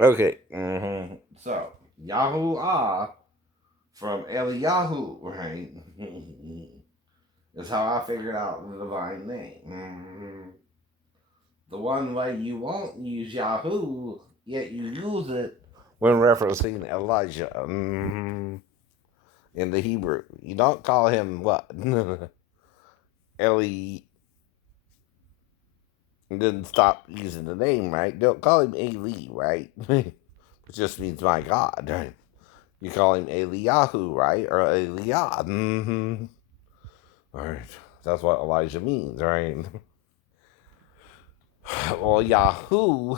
Okay. So, Yahuwah from Eliyahu, right? Is how I figured out the divine name. The one way you won't use Yahoo, yet you use it when referencing Elijah in the Hebrew. You don't call him what? Eli. Then stop using the name, right? Don't call him Eli, right? It just means my God, right? You call him Eliyahu, right? Or Eliad. All right. That's what Elijah means, right? Well, Yahoo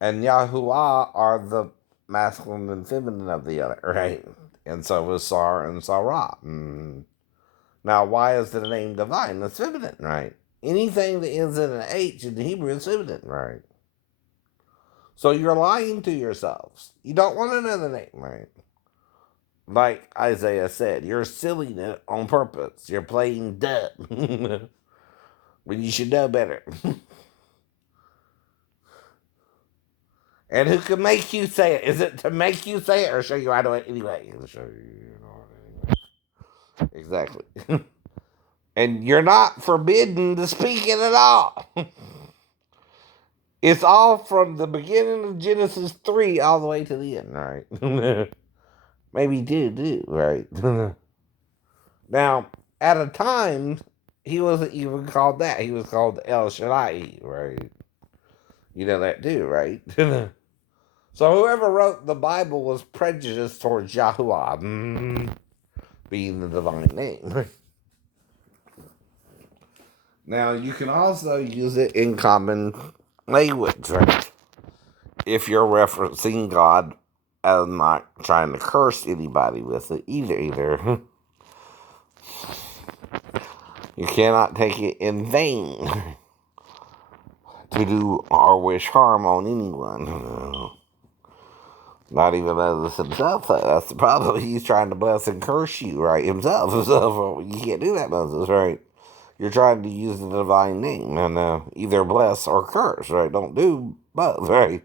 and Yahuwah are the masculine and feminine of the other, right? And so was Sar and Sarah. Now, why is the name divine? That's feminine, right? Anything that ends in an H in the Hebrew is feminine, right? So you're lying to yourselves. You don't want another name, right? Like Isaiah said, you're sealing it on purpose. You're playing dumb when you should know better. And who can make you say it? Is it to make you say it or show you how to do it anyway? It'll show you know anyway. Exactly. And you're not forbidden to speak it at all. It's all from the beginning of Genesis 3 all the way to the end, right? Maybe do, right? Now, at a time, he wasn't even called that. He was called El Shaddai, right? You know that too, right? So whoever wrote the Bible was prejudiced towards Yahuwah being the divine name. Now, you can also use it in common language, right? If you're referencing God and not trying to curse anybody with it either. You cannot take it in vain to do or wish harm on anyone. Not even others himself. That's the problem. He's trying to bless and curse you, right? Himself. So you can't do that, Moses, right? You're trying to use the divine name and either bless or curse, right? Don't do both, right?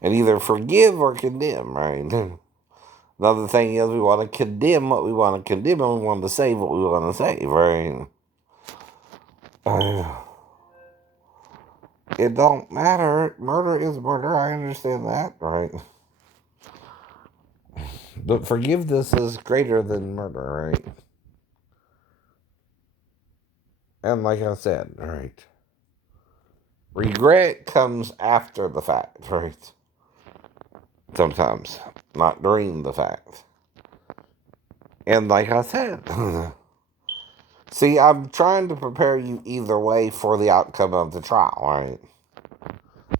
And either forgive or condemn, right? Another thing is we want to condemn what we want to condemn and we want to save what we want to save, right? It don't matter. Murder is murder. I understand that, right? But forgiveness is greater than murder, right? And like I said, right? Regret comes after the fact, right? Sometimes, not during the fact. And like I said, see, I'm trying to prepare you either way for the outcome of the trial, right?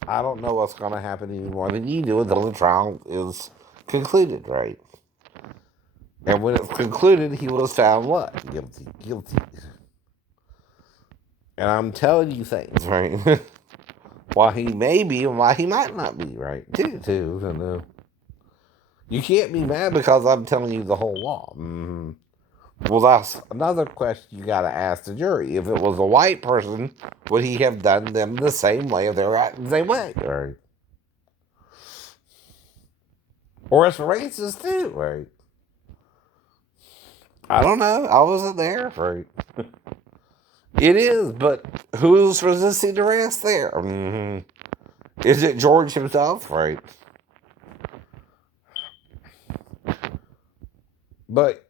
I don't know what's going to happen any more than you do until the trial is concluded, right? And when it's concluded, he was found what? Guilty, guilty. And I'm telling you things, right? Why he may be and why he might not be, right? Too. You can't be mad because I'm telling you the whole law. Well, that's another question you got to ask the jury. If it was a white person, would he have done them the same way if they were acting the same way? Right? Or it's racist too, right? I don't know. I wasn't there, right? It is, but who's resisting arrest there? Is it George himself, right? But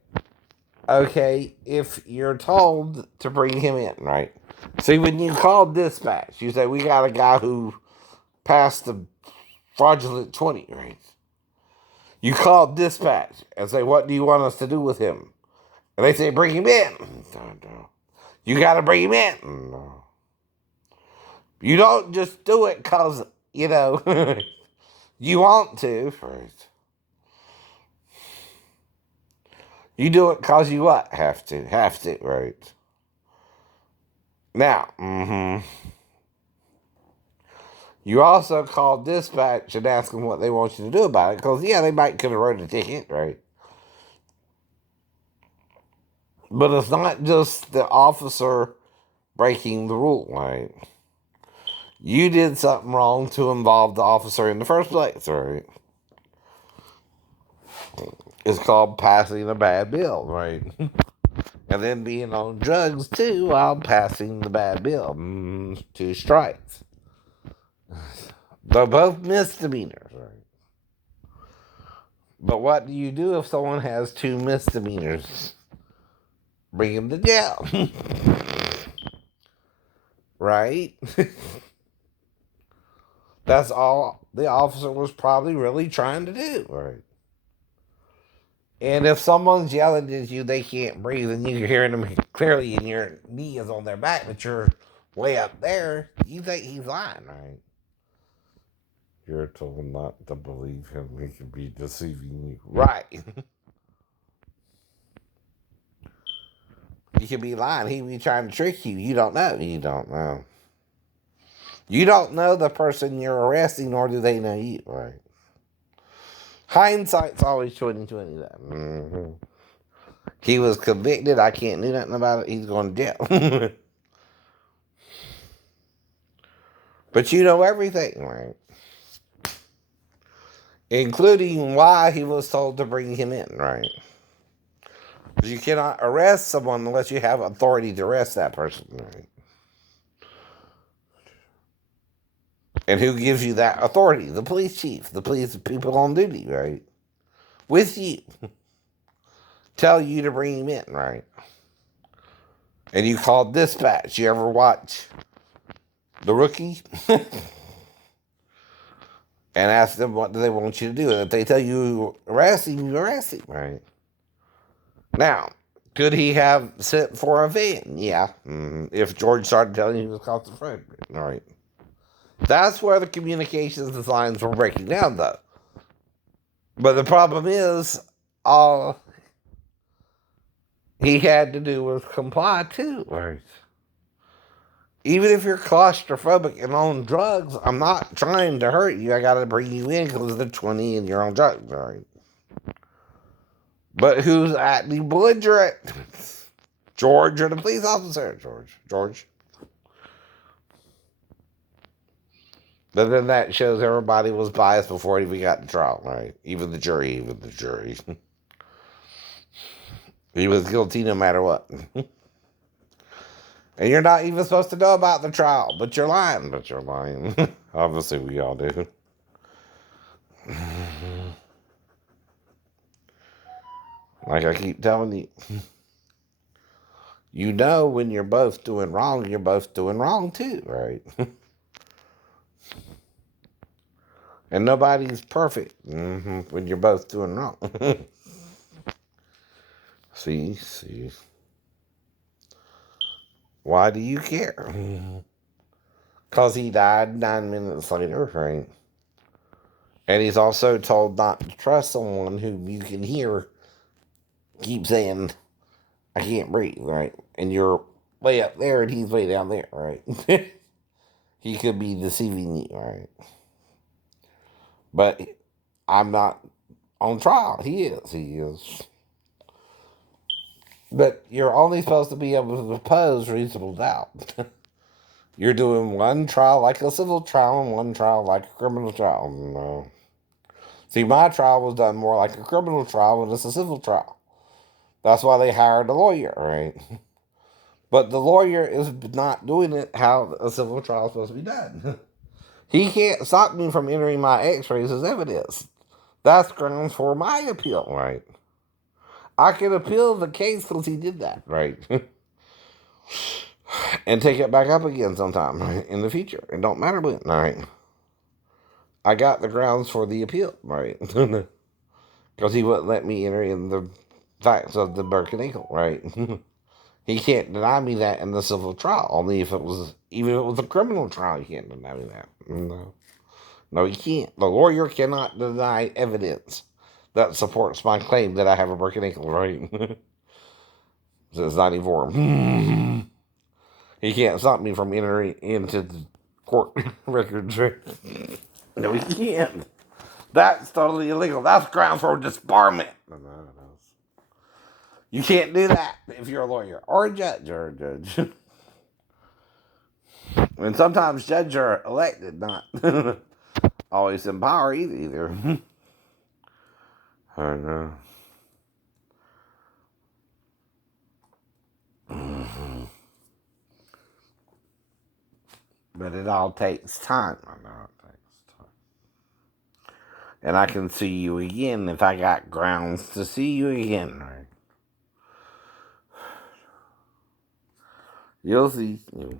okay, if you're told to bring him in, right? See, when you call dispatch, you say we got a guy who passed the fraudulent 20, right? You call dispatch and say, what do you want us to do with him? And they say, bring him in. You got to bring him in. You don't just do it because, you want to. Right? You do it because you what? Have to. Have to, right? Now, you also call dispatch and ask them what they want you to do about it. Because, yeah, they might could have wrote a ticket, right? But it's not just the officer breaking the rule, right? You did something wrong to involve the officer in the first place, right? It's called passing a bad bill, right? And then being on drugs too while passing the bad bill. 2 strikes. They're both misdemeanors, right? But what do you do if someone has 2 misdemeanors? Bring him to jail. Right? That's all the officer was probably really trying to do. Right. And if someone's yelling at you, they can't breathe, and you're hearing them clearly, and your knee is on their back, but you're way up there, you think he's lying, right? You're told not to believe him. He could be deceiving you. Right. He could be lying. He could be trying to trick you. You don't know. You don't know. You don't know the person you're arresting, nor do they know you, right? Hindsight's always 20/20. That. He was convicted. I can't do nothing about it. He's going to jail. But you know everything, right? Including why he was told to bring him in, right? You cannot arrest someone unless you have authority to arrest that person, right? And who gives you that authority? The police chief, the police people on duty, right? With you. Tell you to bring him in, right? And you call dispatch. You ever watch The Rookie? And ask them what do they want you to do. And if they tell you arrest him, you arrest him, right? Now, could he have sent for a van? Yeah. If George started telling you he was claustrophobic, all right. That's where the communications lines were breaking down, though. But the problem is, all he had to do was comply too, right? Even if you're claustrophobic and on drugs, I'm not trying to hurt you. I got to bring you in because they're 20 and you're on drugs, right? But who's acting belligerent? George or the police officer? George. But then that shows everybody was biased before it even got to trial, right? Even the jury. He was guilty no matter what. And you're not even supposed to know about the trial, but you're lying. Obviously, we all do. Like I keep telling you, you know when you're both doing wrong, you're both doing wrong too, right? And nobody's perfect when you're both doing wrong. See. Why do you care? Because he died 9 minutes later, right? And he's also told not to trust someone who you can hear keep saying, I can't breathe, right? And you're way up there and he's way down there, right? He could be deceiving you, right? But I'm not on trial. He is. But you're only supposed to be able to oppose reasonable doubt. You're doing one trial like a civil trial and one trial like a criminal trial. No. See, my trial was done more like a criminal trial than it's a civil trial. That's why they hired a lawyer, right? But the lawyer is not doing it how a civil trial is supposed to be done. He can't stop me from entering my x-rays as evidence. That's grounds for my appeal, right? I can appeal the case because he did that, right? And take it back up again sometime, right? In the future. It don't matter when, all right? I got the grounds for the appeal, right? Because he wouldn't let me enter in the facts of the broken ankle, right? He can't deny me that in the civil trial. Only if it was, even if it was a criminal trial, he can't deny me that. No, he can't. The lawyer cannot deny evidence that supports my claim that I have a broken ankle, right? So it's not even for him. He can't stop me from entering into the court records, right? No, he can't. That's totally illegal. That's ground for disbarment. No. You can't do that if you're a lawyer or a judge. And sometimes judges are elected, not always in power either. I know. But it all takes time. I know it takes time. And I can see you again if I got grounds to see you again, right? You'll see. You'll see.